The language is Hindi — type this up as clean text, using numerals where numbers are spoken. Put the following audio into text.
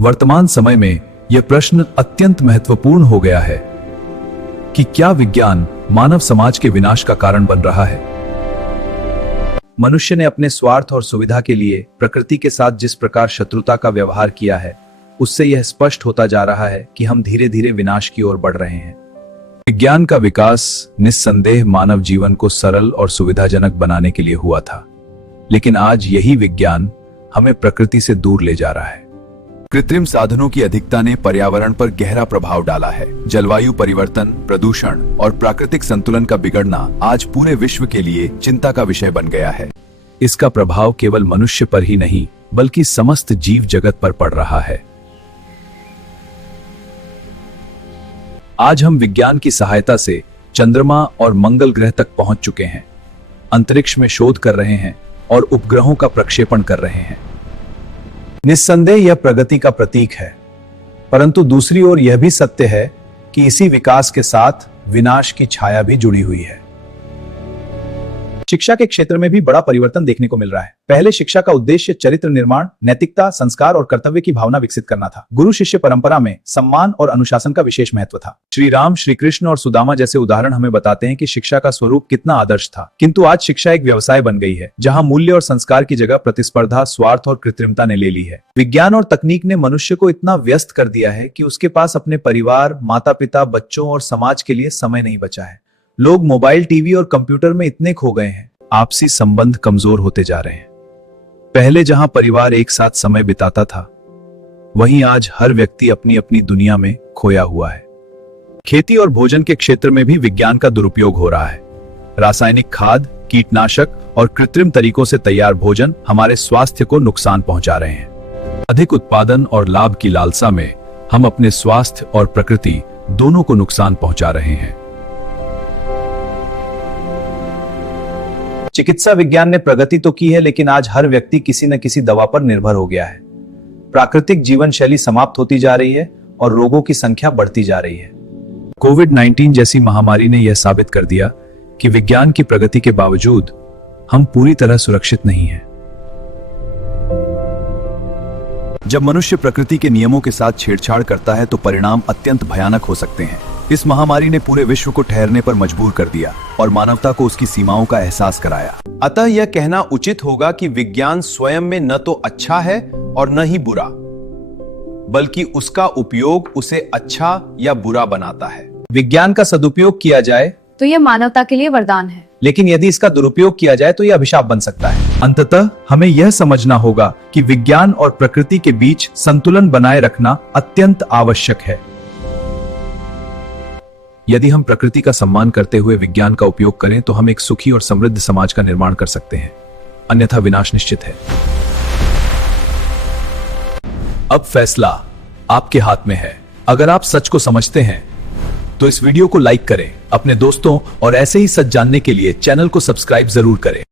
वर्तमान समय में यह प्रश्न अत्यंत महत्वपूर्ण हो गया है कि क्या विज्ञान मानव समाज के विनाश का कारण बन रहा है। मनुष्य ने अपने स्वार्थ और सुविधा के लिए प्रकृति के साथ जिस प्रकार शत्रुता का व्यवहार किया है, उससे यह स्पष्ट होता जा रहा है कि हम धीरे धीरे विनाश की ओर बढ़ रहे हैं। विज्ञान का विकास निस्संदेह मानव जीवन को सरल और सुविधाजनक बनाने के लिए हुआ था, लेकिन आज यही विज्ञान हमें प्रकृति से दूर ले जा रहा है। कृत्रिम साधनों की अधिकता ने पर्यावरण पर गहरा प्रभाव डाला है। जलवायु परिवर्तन, प्रदूषण और प्राकृतिक संतुलन का बिगड़ना आज पूरे विश्व के लिए चिंता का विषय बन गया है। इसका प्रभाव केवल मनुष्य पर ही नहीं, बल्कि समस्त जीव जगत पर पड़ रहा है। आज हम विज्ञान की सहायता से चंद्रमा और मंगल ग्रह तक पहुंच चुके हैं, अंतरिक्ष में शोध कर रहे हैं और उपग्रहों का प्रक्षेपण कर रहे हैं। निस्संदेह यह प्रगति का प्रतीक है, परंतु दूसरी ओर यह भी सत्य है कि इसी विकास के साथ विनाश की छाया भी जुड़ी हुई है। शिक्षा के क्षेत्र में भी बड़ा परिवर्तन देखने को मिल रहा है। पहले शिक्षा का उद्देश्य चरित्र निर्माण, नैतिकता, संस्कार और कर्तव्य की भावना विकसित करना था। गुरु शिष्य परंपरा में सम्मान और अनुशासन का विशेष महत्व था। श्री राम, श्री कृष्ण और सुदामा जैसे उदाहरण हमें बताते हैं कि शिक्षा का स्वरूप कितना आदर्श था। किंतु आज शिक्षा एक व्यवसाय बन गई है, जहाँ मूल्य और संस्कार की जगह प्रतिस्पर्धा, स्वार्थ और कृत्रिमता ने ले ली है। विज्ञान और तकनीक ने मनुष्य को इतना व्यस्त कर दिया है कि उसके पास अपने परिवार, माता पिता, बच्चों और समाज के लिए समय नहीं बचा है। लोग मोबाइल, टीवी और कंप्यूटर में इतने खो गए हैं, आपसी संबंध कमजोर होते जा रहे हैं। पहले जहां परिवार एक साथ समय बिताता था, वहीं आज हर व्यक्ति अपनी अपनी दुनिया में खोया हुआ है। खेती और भोजन के क्षेत्र में भी विज्ञान का दुरुपयोग हो रहा है। रासायनिक खाद, कीटनाशक और कृत्रिम तरीकों से तैयार भोजन हमारे स्वास्थ्य को नुकसान पहुंचा रहे हैं। अधिक उत्पादन और लाभ की लालसा में हम अपने स्वास्थ्य और प्रकृति दोनों को नुकसान पहुंचा रहे हैं। चिकित्सा विज्ञान ने प्रगति तो की है, लेकिन आज हर व्यक्ति किसी न किसी दवा पर निर्भर हो गया है। प्राकृतिक जीवन शैली समाप्त होती जा रही है और रोगों की संख्या बढ़ती जा रही है। कोविड-19 जैसी महामारी ने यह साबित कर दिया कि विज्ञान की प्रगति के बावजूद हम पूरी तरह सुरक्षित नहीं हैं। जब मनुष्य प्रकृति के नियमों के साथ छेड़छाड़ करता है तो परिणाम अत्यंत भयानक हो सकते हैं। इस महामारी ने पूरे विश्व को ठहरने पर मजबूर कर दिया और मानवता को उसकी सीमाओं का एहसास कराया। अतः यह कहना उचित होगा कि विज्ञान स्वयं में न तो अच्छा है और न ही बुरा, बल्कि उसका उपयोग उसे अच्छा या बुरा बनाता है। विज्ञान का सदुपयोग किया जाए तो यह मानवता के लिए वरदान है, लेकिन यदि इसका दुरुपयोग किया जाए तो यह अभिशाप बन सकता है। अंततः हमें यह समझना होगा कि विज्ञान और प्रकृति के बीच संतुलन बनाए रखना अत्यंत आवश्यक है। यदि हम प्रकृति का सम्मान करते हुए विज्ञान का उपयोग करें तो हम एक सुखी और समृद्ध समाज का निर्माण कर सकते हैं, अन्यथा विनाश निश्चित है। अब फैसला आपके हाथ में है। अगर आप सच को समझते हैं तो इस वीडियो को लाइक करें, अपने दोस्तों और ऐसे ही सच जानने के लिए चैनल को सब्सक्राइब जरूर करें।